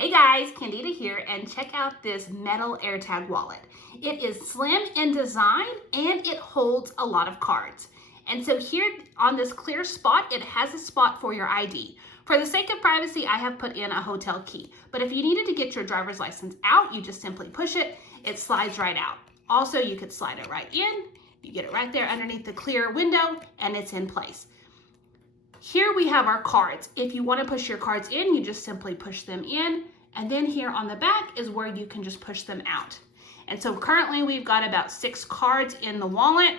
Hey guys, Candida here, and check out this metal Airtag wallet. It is slim in design and it holds a lot of cards. And so here on this clear spot, it has a spot for your ID. For the sake of privacy, I have put in a hotel key. But if you needed to get your driver's license out, you just simply push it, it slides right out. Also, you could slide it right in. You get it right there underneath the clear window and it's in place. Here we have our cards. If you want to push your cards in, you just simply push them in. And then here on the back is where you can just push them out. And so currently we've got about 6 cards in the wallet.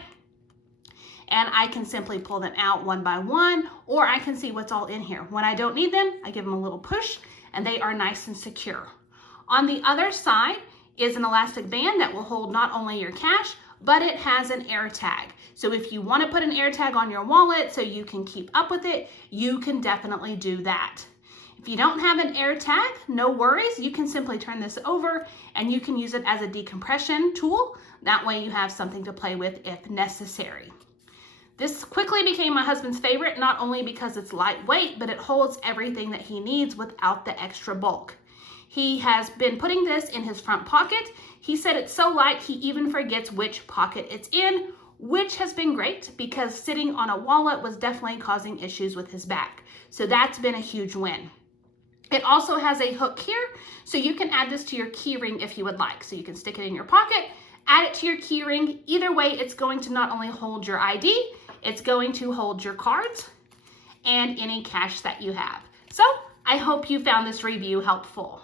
And I can simply pull them out one by one, or I can see what's all in here. When I don't need them, I give them a little push and they are nice and secure. On the other side is an elastic band that will hold not only your cash, but it has an AirTag. So if you want to put an AirTag on your wallet so you can keep up with it, you can definitely do that. If you don't have an AirTag, no worries. You can simply turn this over and you can use it as a decompression tool. That way you have something to play with if necessary. This quickly became my husband's favorite, not only because it's lightweight, but it holds everything that he needs without the extra bulk. He has been putting this in his front pocket. He said it's so light, he even forgets which pocket it's in, which has been great because sitting on a wallet was definitely causing issues with his back. So that's been a huge win. It also has a hook here, so you can add this to your key ring if you would like. So you can stick it in your pocket, add it to your key ring. Either way, it's going to not only hold your ID, it's going to hold your cards and any cash that you have. So I hope you found this review helpful.